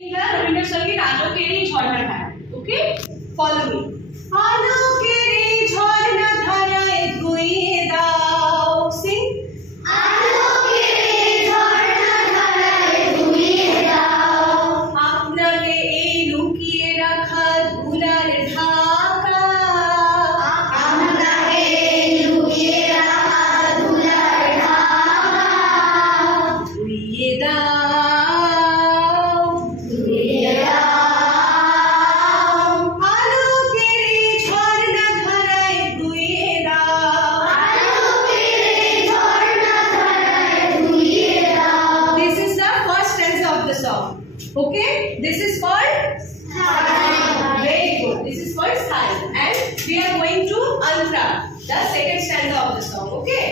রবীন্দ্র সঙ্গীত আলোকের এই ঝর্ণা ধারা। ওকে, ফলো মি। আলোকের এই ঝর্ণা ধারায় ধুইয়ে দাও, সিং। আলোকের এই ঝর্ণা ধারায় ধুইয়ে দাও আপনাকে এই লুকিয়ে রাখা ধুলার ঢাকা, আপনাকে এই লুকিয়ে রাখা ধুলার ঢাকা ধুইয়ে দাও। Okay, this is called Sai. Very good. This is called Sai, and we are going to Antra, the second stanza of the song. Okay.